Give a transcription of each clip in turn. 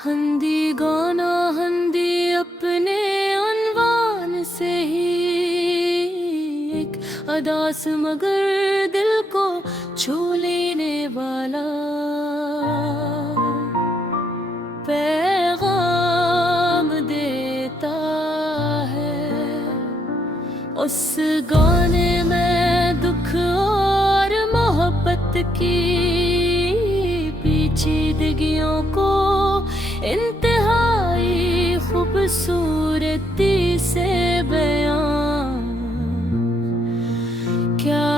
हंदी गाना हंदी अपने अनवान से ही एक अदास मगर दिल को छू लेने वाला पैगाम देता है। उस गाने में दुख और मोहब्बत की पेचीदगियों को इंतहाई खूबसूरती से बयां क्या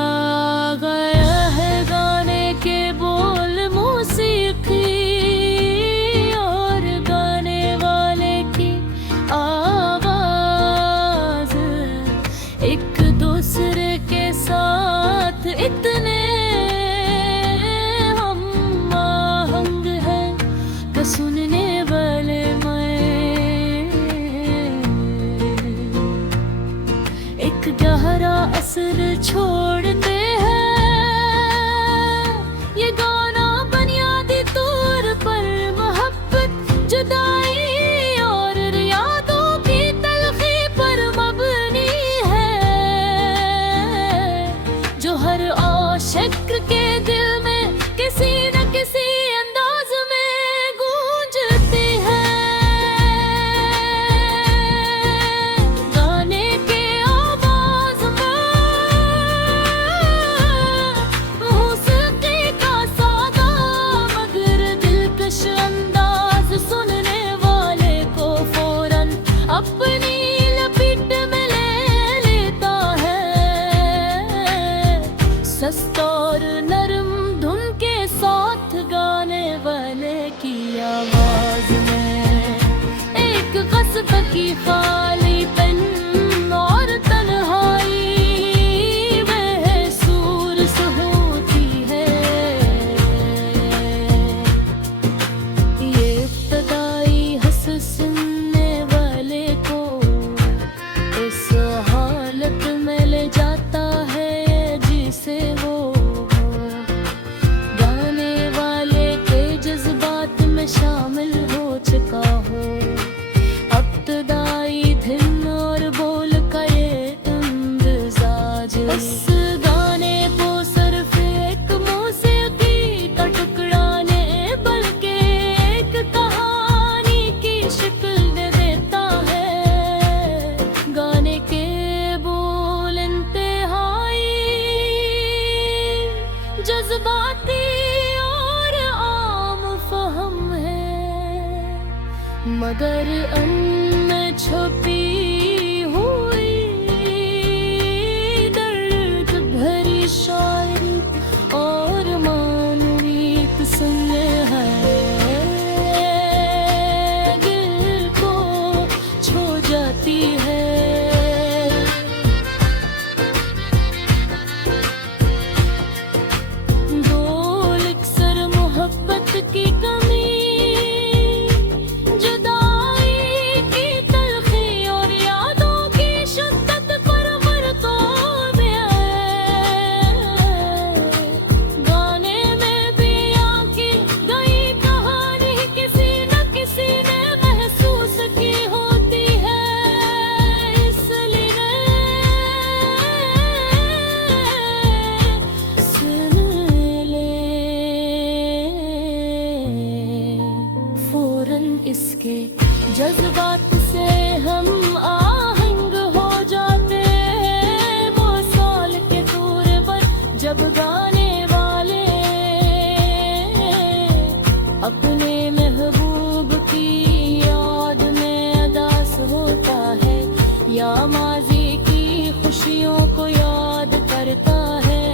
गया है गाने के बोल मौसीकी और गाने वाले की आवाज एक दूसरे के साथ इतने हम आहंग है कि सुनने वाले एक गहरा असर छोड़ते हैं। ये गाना बुनियादी तौर पर मोहब्बत जुदाई और यादों की तलखी पर मबनी है, जो हर आशिक के दिल में किसी न किसी अंदाज में गूंजती है। गाने के आवाज में मौसीकी का सादा मगर दिलकश अंदाज सुनने वाले को फौरन अपनी लपेट में ले लेता है। सस्ता और नरम धुन के साथ गाने वाले की आवाज में एक ग़ज़ब की खालीपन और तन्हाई महसूस होती है। ये इब्तिदाई हस सुनने वाले को इस हालत में ले जाता है जिसे वो गाने वाले के जज्बात में शामिल हो चुका हो। इब्तिदाई धुन और बोल का ये इम्तिज़ाज उस गाने को सिर्फ एक मौसीकी का टुकड़ा ने बल्कि एक कहानी की शक्ल दे देता है। गाने के बोल इंतहाई जज्बाती और आम फहम है, मगर उनमें छुपी हुई दर्द भरी शायरी और मानवी पसंद है, दिल को छू जाती है। बोल अक्सर मोहब्बत की कमी, जुदाई की तलखी और यादों की शिद्दत पर मरतूब है। गाने में भी आकी गई कहानी किसी न किसी ने महसूस की होती है, इसलिए सुन ले फौरन इसके जज्बात से हम आहंग हो जाते हैं। वो साल के तौर पर जब गाने वाले अपने महबूब की याद में अदास होता है या माजी की खुशियों को याद करता है,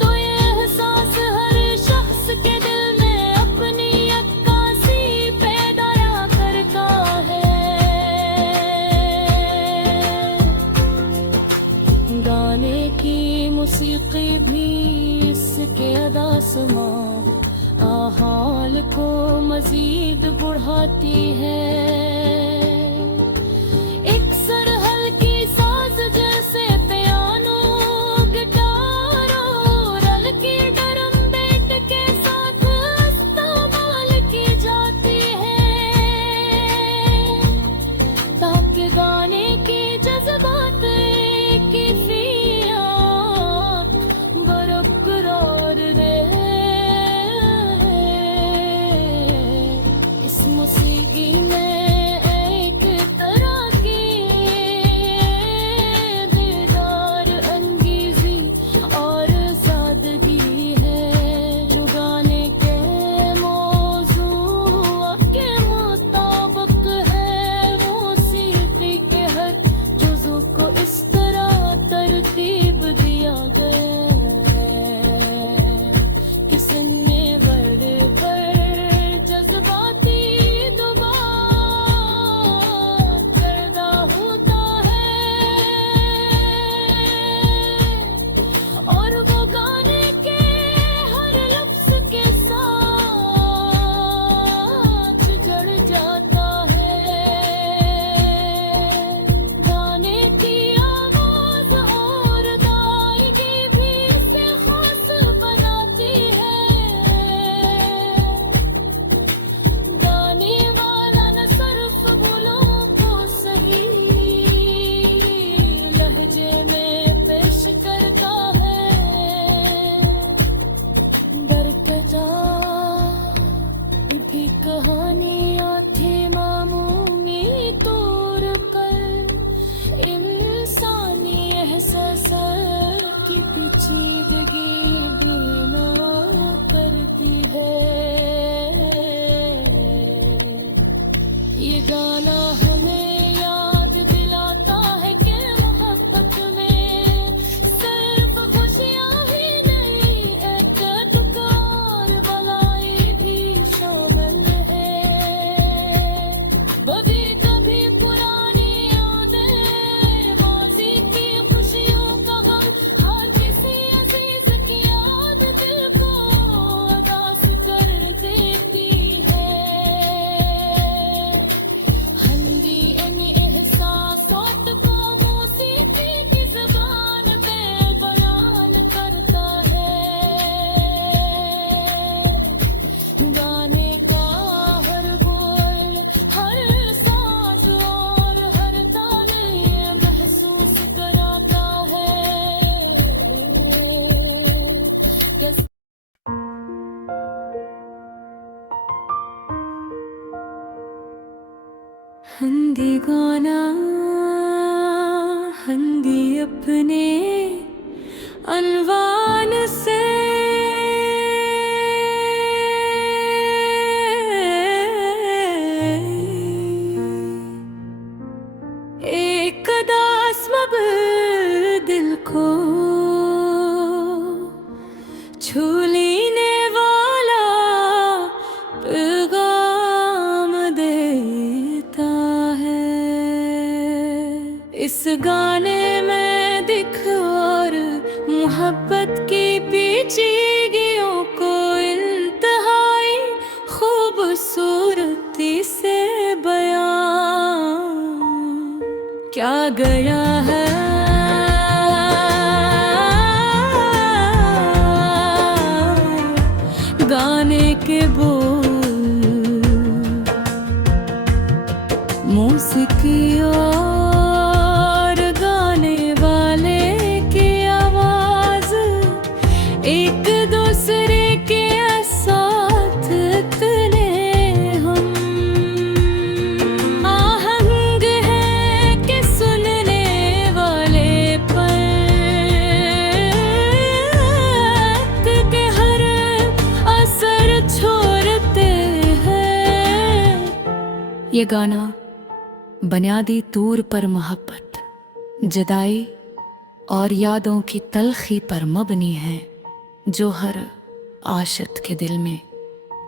तो ये एहसास हर शख्स के दिल में अपनी अक्कासी पैदा करता है। गाने की मौसीकी भी इसके अदासमां हाल को मजीद बढ़ाती है। एक सरहल की साज जैसे पियानो, गिटार और हल्की ड्रम बेट के साथ इस्तेमाल की जाती है। रे। इस मौसीकी में एक तरह की दीदार अंगीजी और सादगी है, जो गाने के मौजू के मुताबिक है। मौसीकी के हर जुज़ू को इस तरह तरतीब दिया गया कि सुनने वाले पर जज्बाती दुबार पैदा होता है, और वो गाने के हर लफ्ज के साथ जड़ जाता है। गाने की आवाज और अदायगी भी इसे खास बनाती है। गाने वाला न सिर्फ बोलों को सही लहजे में पेश करता है, बरकता की कहानियाँ थी मामूमी तौर पर इंसानी एहसास की पेचीदगी बीना करती है। ये गाना हमें याद दिलाता है कि मोहब्बत में सिर्फ खुशियाँ ही नहीं, एक दुकार बलाई भी शामिल है। कभी कभी पुरानी यादें, माज़ी की खुशियों का गम, हर किसी अजीज की याद दिल को उदास कर देती है। हंगी इन एहसासात को मौसीकी की ज़बान पे बयान करता है। गाने का हर बोल, हर साज और हर ताल ये महसूस कराता है कि हंदी गाना हंदी अपने अनवान से एक दास्मब दिल को छू लेने वाला पैगाम देता है। इस गाने में दिख और मोहब्बत की पेचीदगियों को इंतहाई खूबसूरती से बयां क्या गया है। गाने के बोल, मौसीकी और गाने वाले की आवाज एक दूसरे के साथ इतने हम आहंग है कि सुनने वाले पर के हर असर छोड़ते हैं। ये गाना बुनियादी तौर पर मोहब्बत, जुदाई और यादों की तलखी पर मबनी है, जो हर आशिक के दिल में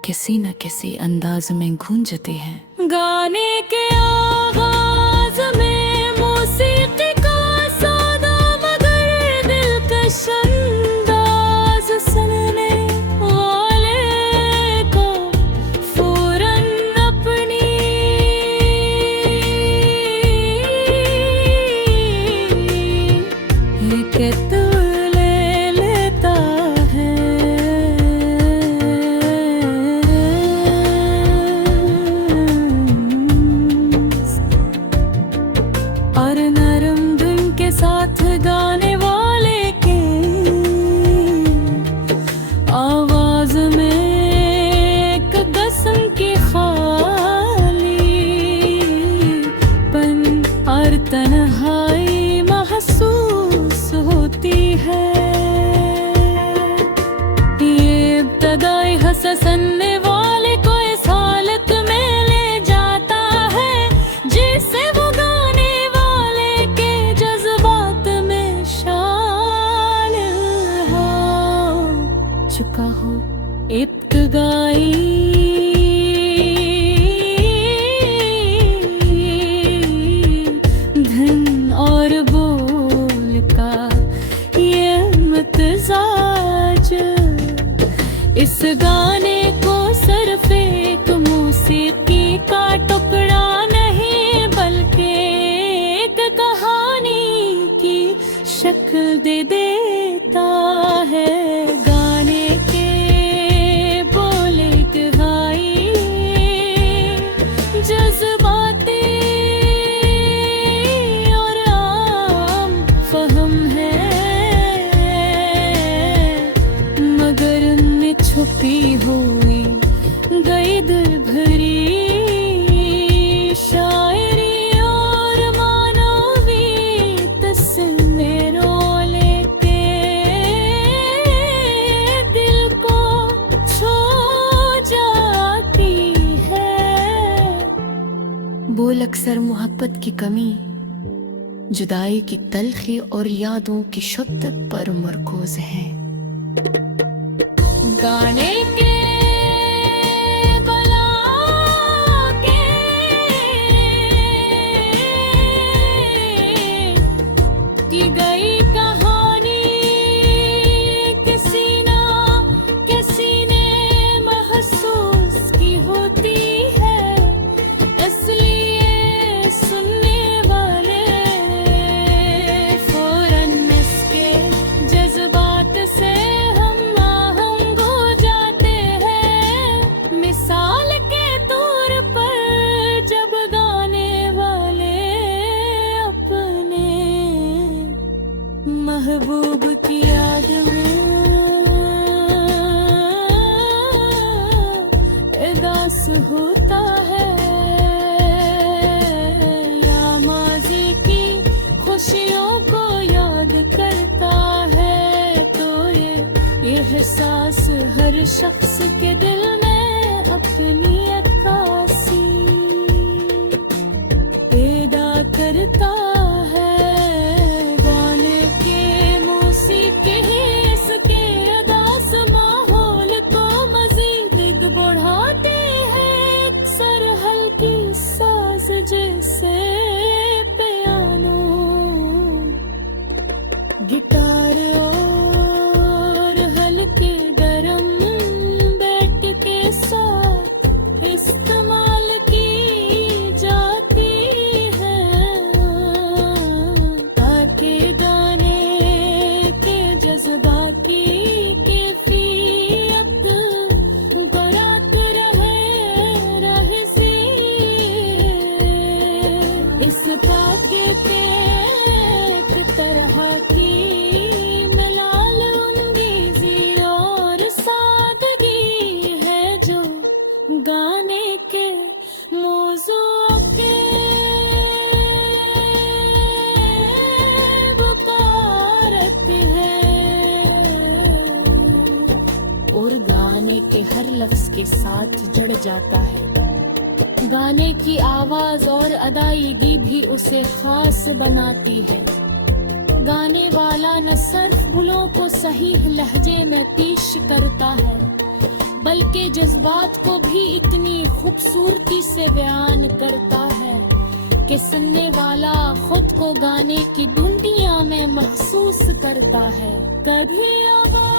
किसी न किसी अंदाज में गूंजते हैं। गाने के आगाज में मौसीकी का सादा मगर दिलकश अंदाज सुनने वाले को फौरन अपनी एक ले लेता है। हंसने वाले को इस हालत में ले जाता है जिसे वो गाने वाले के जज्बात में शामिल हो चुका हो। इब्तिदाई धन और बोल का ये इम्तिजाज इस गाने को सिर्फ एक मौसीकी का टुकड़ा नहीं बल्कि एक कहानी की शक्ल दे देता है। गाने के बोल गहराई जज्बाती और आम फहम है मगर में छुपी हुई गई दिल भरी शायरी और मानवी तस्वीरों लेके दिल को छू जाती है। बोल अक्सर मोहब्बत की कमी, जुदाई की तलखी और यादों की शिद्दत पर मरकूज है। गाने के बला के की गई कहानी किसी ने महसूस की होती है, इसलिए सुनने वाले फौरन इसके जज्बात से हम आहंग हो जाते हैं। मिसाल के तौर पर जब गाने वाले अपने महबूब की याद में उदास होता है या माजी की खुशियों को याद करता है, तो ये एहसास हर शख्स के दिल में अपनी अक्कासी पैदा करता है। गाने के मौसीकी इसके उदास माहौल को मजीद बढ़ाते हैं। अक्सर हल्की साज जैसे पियानो, गिटार और हल्के गरम बैठ के साथ इस्तेमाल की जाती है ताकि गाने के जज्बात की कैफियत बरकरार रहे सी। इस पाके पे एक तरह की मिलाल अंगेजी और सादगी है जो गाने के मौजू के बुकारत है और गाने के हर लफ्ज के साथ जुड़ जाता है। गाने की आवाज और अदायगी भी उसे खास बनाती है। गाने वाला न सिर्फ बोलों को सही लहजे में पेश करता है बल्कि जज्बात को भी इतनी खूबसूरती से बयान करता है कि सुनने वाला खुद को गाने की दुनिया में महसूस करता है। कभी आवाज